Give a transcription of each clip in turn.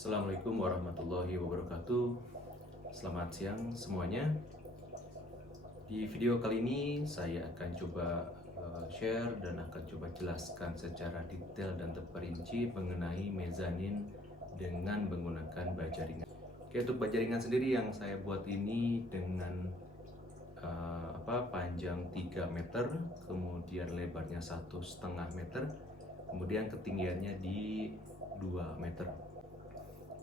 Assalamualaikum warahmatullahi wabarakatuh. Selamat siang semuanya. Di video kali ini saya akan coba share dan akan coba jelaskan secara detail dan terperinci mengenai mezanin dengan menggunakan baja ringan. Oke, untuk baja ringan sendiri yang saya buat ini dengan panjang 3 meter, kemudian lebarnya 1,5 meter, kemudian ketinggiannya di 2 meter.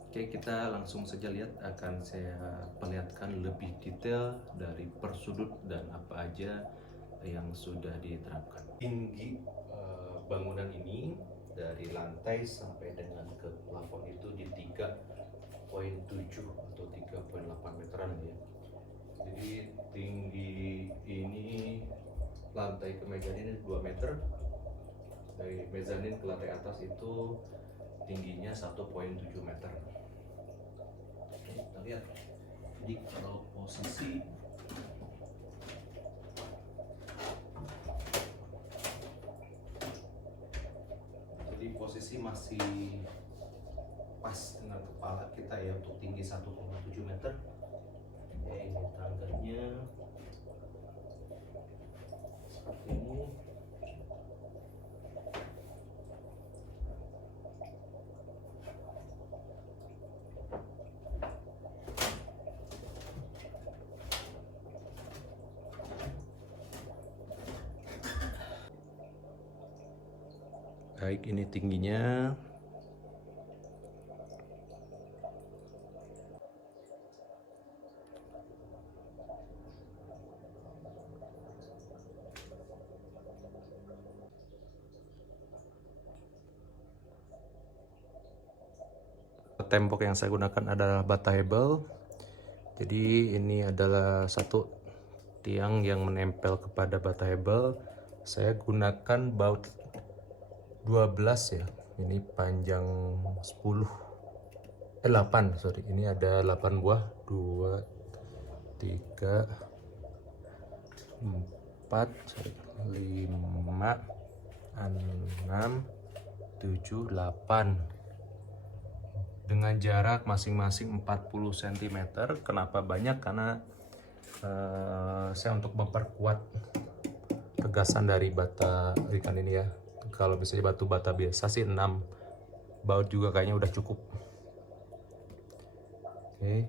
Oke, kita langsung saja lihat. Akan saya perlihatkan lebih detail dari per sudut dan apa aja yang sudah diterapkan. Tinggi bangunan ini dari lantai sampai dengan ke plafon itu di 3,7 atau 3,8 meteran ya. Jadi tinggi ini lantai ke mezanin 2 meter. Dari mezanin ke lantai atas itu tingginya 1,7 meter. Oke, kita lihat. Jadi kalau posisi masih pas dengan kepala kita ya untuk tinggi 1,7 meter. Oke, ini tangganya seperti ini. Baik, ini tingginya. Tembok yang saya gunakan adalah bata hebel. Jadi ini adalah satu tiang yang menempel kepada bata hebel. Saya gunakan baut 12 ya. Ini panjang 8, sorry. Ini ada 8 buah. 2, 3, 4, 5, 6, 7, 8. Dengan jarak masing-masing 40 cm. Kenapa banyak? Karena saya untuk memperkuat tegasan dari bata ikan ini ya. Kalau misalnya batu bata biasa sih 6 baut juga kayaknya udah cukup. Oke.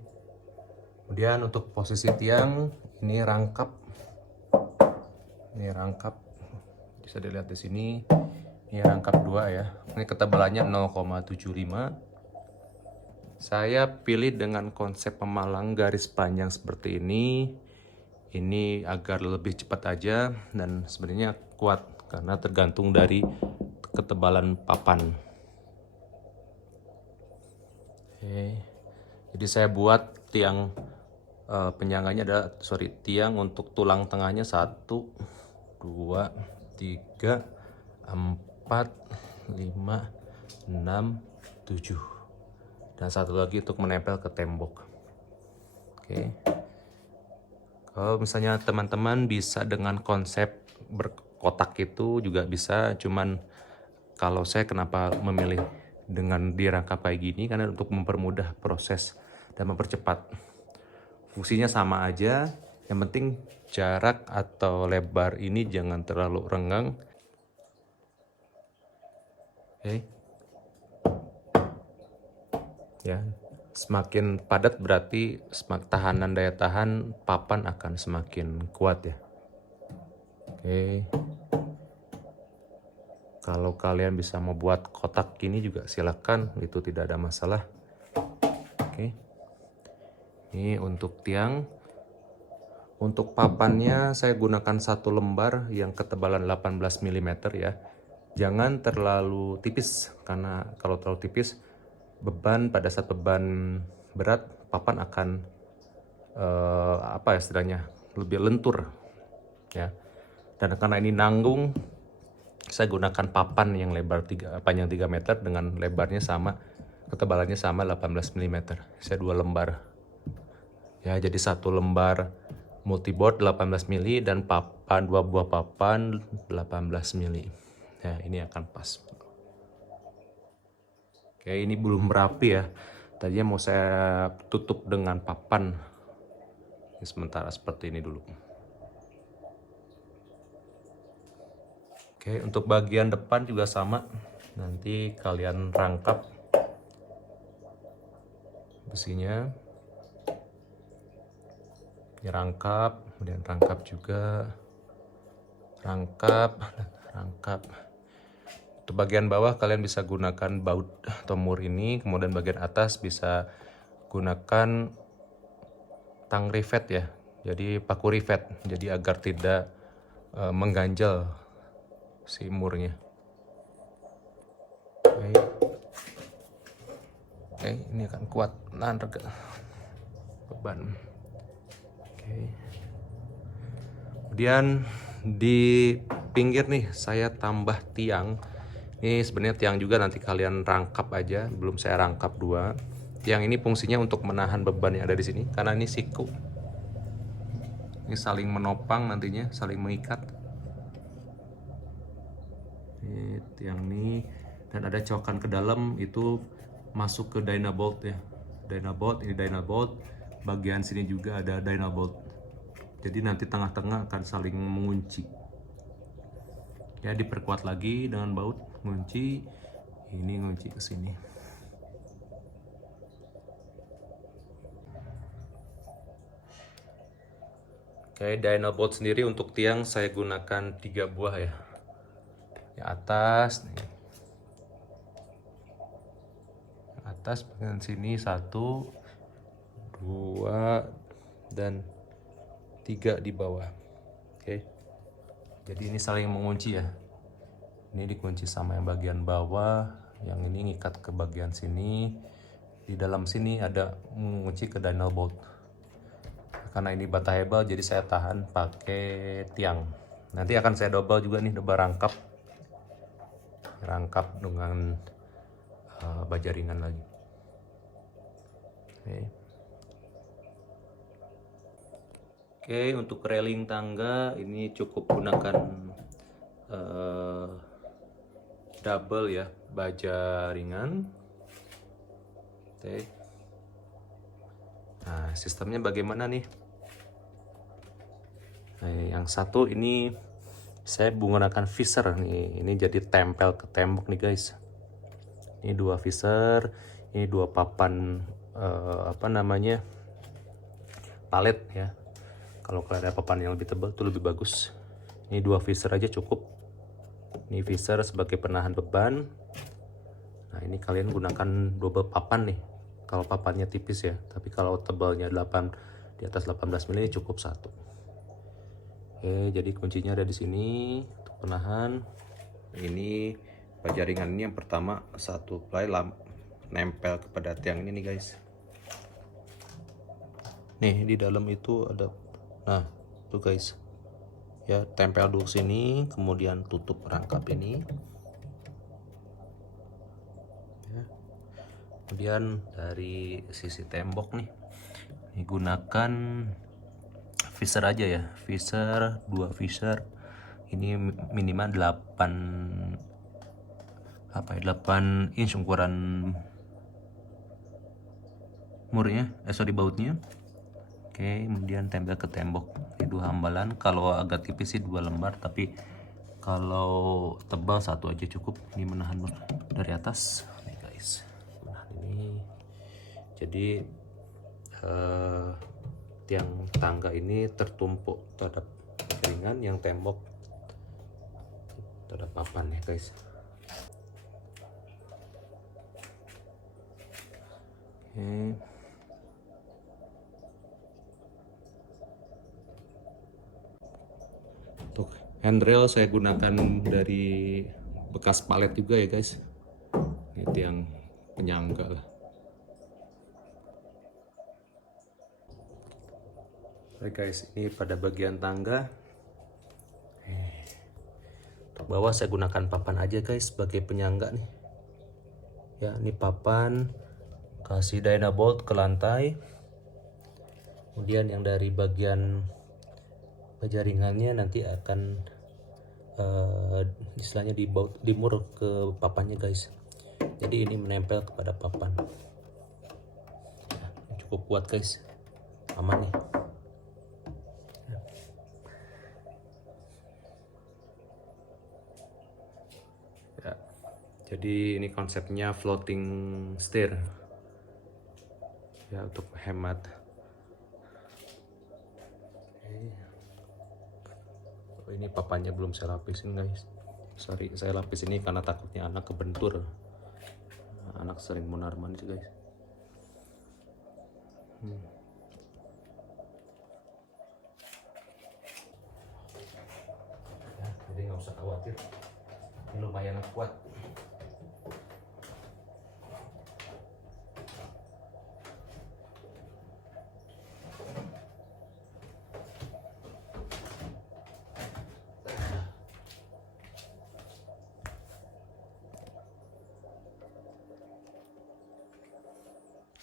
Kemudian untuk posisi tiang ini rangkap. Ini rangkap. Bisa dilihat di sini. Ini rangkap 2 ya. Ini ketebalannya 0,75. Saya pilih dengan konsep pemalang garis panjang seperti ini. Ini agar lebih cepat aja dan sebenarnya kuat karena tergantung dari ketebalan papan. Oke. Jadi saya buat tiang penyangganya tiang untuk tulang tengahnya 1, 2, 3, 4, 5, 6, 7. Dan satu lagi untuk menempel ke tembok. Oke. Kalau misalnya teman-teman bisa dengan konsep berkotak itu juga bisa, cuman kalau saya kenapa memilih dengan dirangkap kayak gini karena untuk mempermudah proses dan mempercepat. Fungsinya sama aja, yang penting jarak atau lebar ini jangan terlalu renggang. Oke. Ya, semakin padat berarti tahanan daya tahan papan akan semakin kuat ya. Oke. Kalau kalian bisa membuat kotak gini juga silakan, itu tidak ada masalah. Oke. Ini untuk tiang. Untuk papannya saya gunakan 1 lembar yang ketebalan 18 mm ya. Jangan terlalu tipis karena kalau terlalu tipis pada saat beban berat papan akan istilahnya lebih lentur ya. Dan karena ini nanggung, saya gunakan papan yang panjang 3 meter dengan lebarnya sama, ketebalannya sama 18 mm. Saya 2 lembar ya, jadi 1 lembar multiboard 18 mili dan 2 buah papan 18 mili. Ya, ini akan pas. Oke, ini belum rapi ya. Tadinya mau saya tutup dengan papan. Ini sementara seperti ini dulu. Oke, untuk bagian depan juga sama. Nanti kalian rangkap besinya. Ini rangkap, kemudian rangkap juga. Rangkap. Untuk bagian bawah kalian bisa gunakan baut atau mur ini. Kemudian bagian atas bisa gunakan tang rivet ya. Jadi paku rivet. Jadi agar tidak mengganjal si murnya. Oke, ini akan kuat nahan beban. Oke. Kemudian di pinggir nih saya tambah tiang. Ini sebenarnya tiang juga nanti kalian rangkap aja, belum saya rangkap dua. Tiang ini fungsinya untuk menahan beban yang ada di sini karena ini siku. Ini saling menopang nantinya, saling mengikat. Ini tiang ini dan ada cokan ke dalam itu masuk ke Dynabolt ya. Dynabolt, ini Dynabolt. Bagian sini juga ada Dynabolt. Jadi nanti tengah-tengah akan saling mengunci. Ya, diperkuat lagi dengan baut ngunci. Ini ngunci ke sini. Oke, Dynabolt sendiri untuk tiang saya gunakan 3 buah ya. Di atas nih. Atas bagian sini 1, 2, dan 3 di bawah. Oke. Jadi ini saling mengunci ya. Ini dikunci sama yang bagian bawah, yang ini ngikat ke bagian sini. Di dalam sini ada mengunci ke Dynabolt. Karena ini bata hebel jadi saya tahan pakai tiang. Nanti akan saya double juga nih, double rangkap. Rangkap dengan baja ringan lagi. Oke, untuk railing tangga ini cukup gunakan double ya, baja ringan. Oke. Nah, sistemnya bagaimana nih? Nah, yang satu ini saya menggunakan visor nih. Ini jadi tempel ke tembok nih guys. Ini 2 visor, ini 2 papan palet ya. Kalau kalian ada papan yang lebih tebal itu lebih bagus. Ini 2 visor aja cukup. Ini visor sebagai penahan beban. Nah, ini kalian gunakan double papan nih. Kalau papannya tipis ya, tapi kalau tebalnya 8 di atas 18 mili cukup 1. Oke, jadi kuncinya ada di sini untuk penahan. Ini baja ringan ini yang pertama 1 ply nempel kepada tiang ini nih guys. Nih di dalam itu ada, nah tuh guys ya, tempel dulu sini, kemudian tutup rangkap ini ya. Kemudian dari sisi tembok nih digunakan visor aja ya, visor 2 visor ini minimal 8 inch ukuran murnya, bautnya. Oke, kemudian tempel ke tembok ini 2 hambalan. Kalau agak tipis sih 2 lembar, tapi kalau tebal 1 aja cukup. Ini menahan dari atas nih guys. Nah ini jadi tiang tangga ini tertumpuk terhadap ringan, yang tembok terhadap papan ya guys. Oke. Untuk handrail saya gunakan dari bekas palet juga ya guys. Ini tiang penyangga lah. Oke guys, ini pada bagian tangga. Untuk bawah saya gunakan papan aja guys sebagai penyangga nih. Ya, ini papan, kasih Dynabolt ke lantai. Kemudian yang dari bagian baja ringannya nanti akan istilahnya dimur ke papannya guys. Jadi ini menempel kepada papan. cukup kuat guys, aman nih. Ya, jadi ini konsepnya floating stair ya, untuk hemat. Oh, ini papannya belum saya lapisin guys, sorry, saya lapis ini karena takutnya anak kebentur. Anak sering mondar-mandir guys. Ya, jadi nggak usah khawatir, ini lumayan kuat.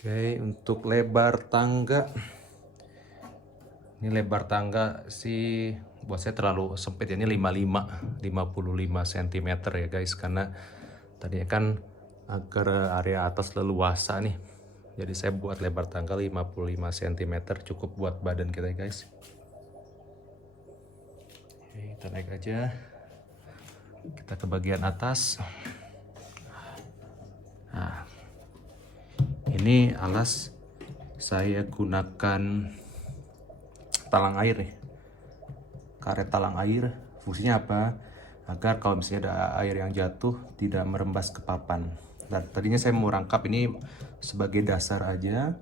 Oke, untuk lebar tangga, ini lebar tangga sih buat saya terlalu sempit ya, ini 55 cm ya guys, karena tadinya kan agar area atas leluasa nih, jadi saya buat lebar tangga 55 cm, cukup buat badan kita ya guys. Oke, kita naik aja, kita ke bagian atas. Nah, ini alas saya gunakan talang air nih, karet talang air. Fungsinya apa? Agar kalau misalnya ada air yang jatuh tidak merembas ke papan. Dan tadinya saya mau rangkap ini sebagai dasar aja,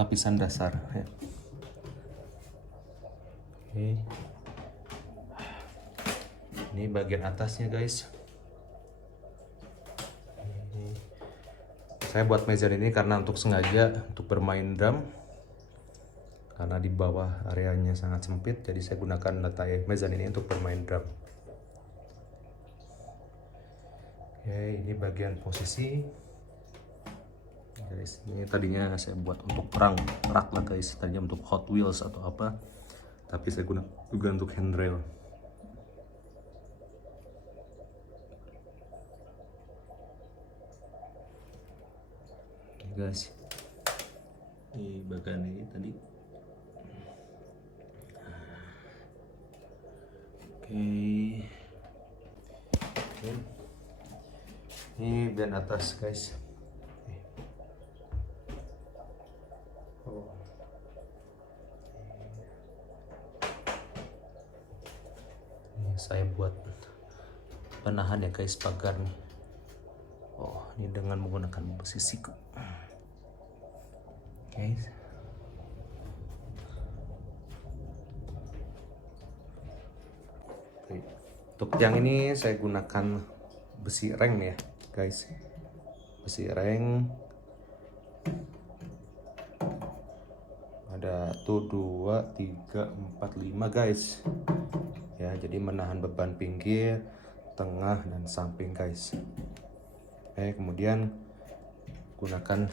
lapisan dasar ya. Oke. Ini bagian atasnya guys. Saya buat meja ini karena untuk sengaja untuk bermain drum, karena di bawah areanya sangat sempit, jadi saya gunakan lantai meja ini untuk bermain drum. Oke, ini bagian posisi guys. Ini tadinya saya buat untuk perang rak lah guys, tadinya untuk Hot Wheels atau apa, tapi saya gunakan juga untuk handrail. Guys, di bagian ini tadi. Oke. Ini bagian atas guys. Oh. Ini saya buat penahan ya guys, pagar nih. Oh, ini dengan menggunakan besi siku. Oke. Untuk yang ini saya gunakan besi reng ya guys, besi reng. Ada tuh 2, 3, 4, 5 guys ya, jadi menahan beban pinggir, tengah, dan samping guys. Oke, kemudian gunakan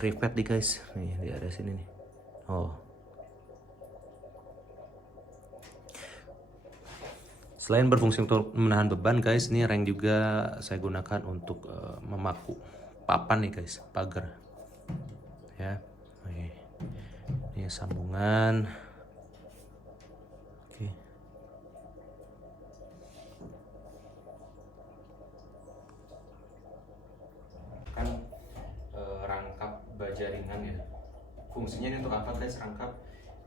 rivet nih guys, nih di area sini nih. Oh, selain berfungsi untuk menahan beban guys, ini reng juga saya gunakan untuk memaku papan nih guys, pagar ya. Ini sambungan. Oke. Kan rangkap baja ringan ya, fungsinya ini untuk apa guys? Rangkap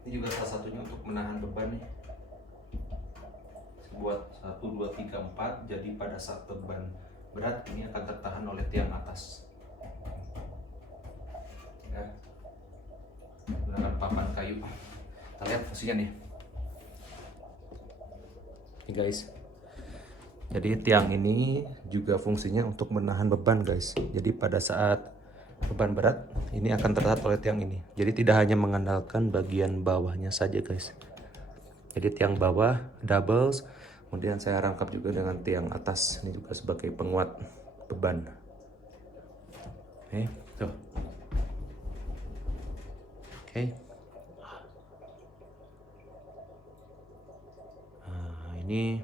ini juga salah satunya untuk menahan beban nih, buat 1, 2, 3, 4, jadi pada saat beban berat ini akan tertahan oleh tiang atas ya, menggunakan papan kayu. Kita lihat fungsinya nih guys. Jadi tiang ini juga fungsinya untuk menahan beban guys, jadi pada saat beban berat ini akan tertahan oleh tiang ini, jadi tidak hanya mengandalkan bagian bawahnya saja guys. Jadi tiang bawah doubles, kemudian saya rangkap juga dengan tiang atas ini juga sebagai penguat beban. Oke, tuh. Oke. Nah, ini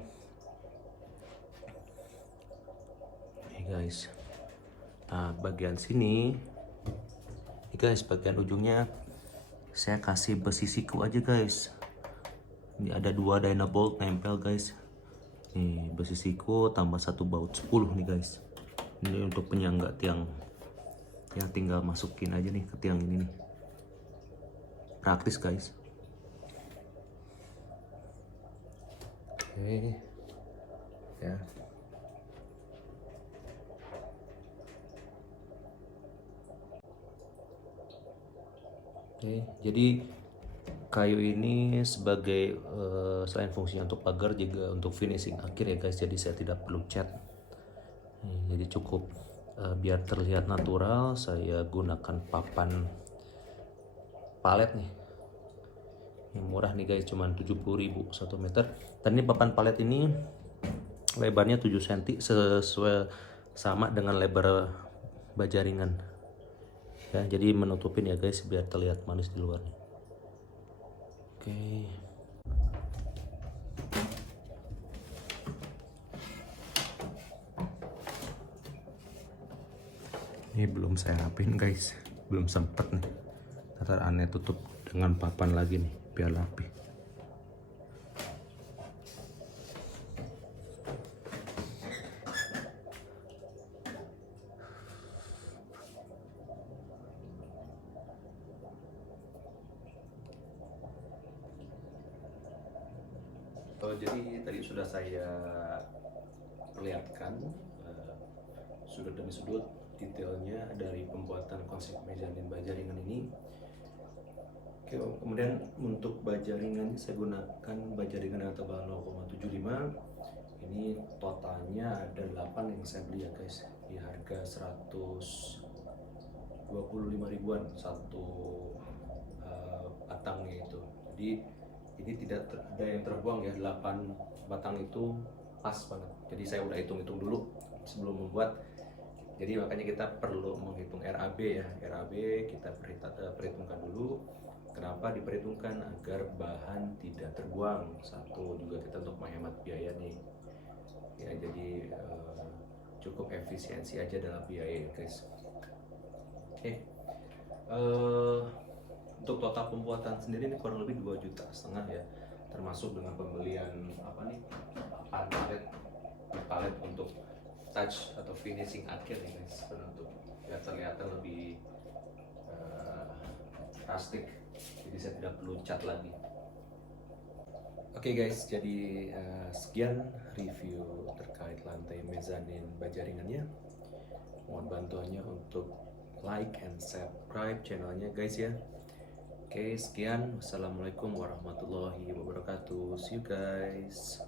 guys. Nah, bagian sini ini guys, bagian ujungnya saya kasih besi siku aja guys. Ini ada 2 Dynabolt nempel guys. Nih besi siku tambah 1 baut 10 nih guys. Ini untuk penyangga tiang. Ya tinggal masukin aja nih ke tiang ini nih. Praktis guys. Oke. Ya. Oke, jadi kayu ini sebagai selain fungsinya untuk pagar juga untuk finishing akhir ya guys. Jadi saya tidak perlu cat. Jadi cukup biar terlihat natural saya gunakan papan palet nih. Yang murah nih guys, cuman 70.000 1 meter. Dan ini papan palet ini lebarnya 7 cm sesuai sama dengan lebar baja ringan. Ya, jadi menutupin ya guys biar terlihat manis di luarnya. Oke. Ini belum saya rapin guys, belum sempet nih. Ntar aneh tutup dengan papan lagi nih biar rapi. Jadi tadi sudah saya perlihatkan sudut demi sudut detailnya dari pembuatan konsep mezanin baja ringan ini. Oke, kemudian untuk baja ringan saya gunakan baja ringan dengan tebal 0,75. Ini totalnya ada 8 yang saya beli ya guys, di harga 125 ribuan satu batangnya itu. Jadi ini tidak ada yang terbuang ya, 8 batang itu pas banget. Jadi saya udah hitung-hitung dulu sebelum membuat. Jadi makanya kita perlu menghitung RAB ya. RAB kita perhitungkan dulu. Kenapa diperhitungkan? Agar bahan tidak terbuang. Satu juga kita untuk menghemat biaya nih. Ya jadi cukup efisiensi aja dalam biaya guys. Oke. Untuk total pembuatan sendiri ini kurang lebih 2,5 juta ya, termasuk dengan pembelian palet untuk touch atau finishing akhir nih guys, untuk biar terlihat lebih rustic, jadi saya tidak perlu cat lagi. Oke guys, jadi sekian review terkait lantai mezanin baja ringannya. Mohon bantuannya untuk like and subscribe channelnya guys ya. Oke, sekian. Wassalamualaikum warahmatullahi wabarakatuh. See you guys.